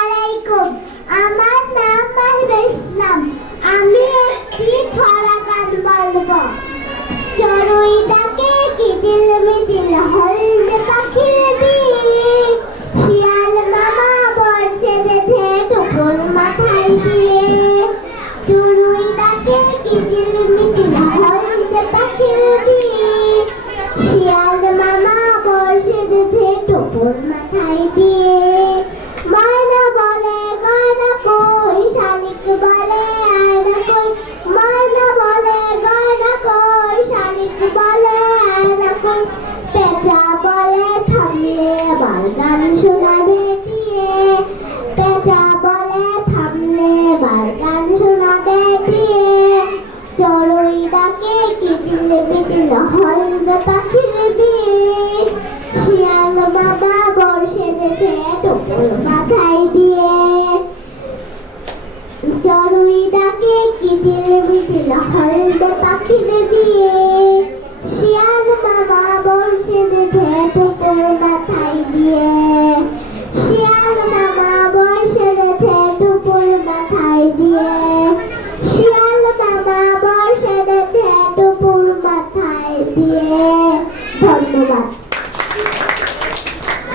আলাইকুম। আমার নাম মাহিদা ইসলাম। আমি একটি ছড়া গান বলবো। চড়ুই ডাকে কিচির মিচির হলদে পাখির বিয়ে, শিয়াল মামা বর্ষে দেছে টুকুর মাথায় দিয়ে। চড়ুই ডাকে কিচির মিচির হলদে পাখির বিয়ে, শিয়াল মামা বর্ষে দেছে টুকুর মাথায় দিয়ে। ময়না বলে গয়না কই, শালিক বলে আয়না কই। ময়না বলে গয়না কই, শালিক বলে আয়না কই। পেঁচা বলে থামলে এবার গান শোনাবে দিয়ে। পেঁচা বলে থামলে এবার গান শোনাবে দিয়ে। চড়ুই ডাকে কিচির মিচির হলদে পাখির বিয়ে, শিয়াল মামা বর্ষে দেছে টুকুর মাথায় দিয়ে। চড়ুই ডাকে কিচির মিচির হলদে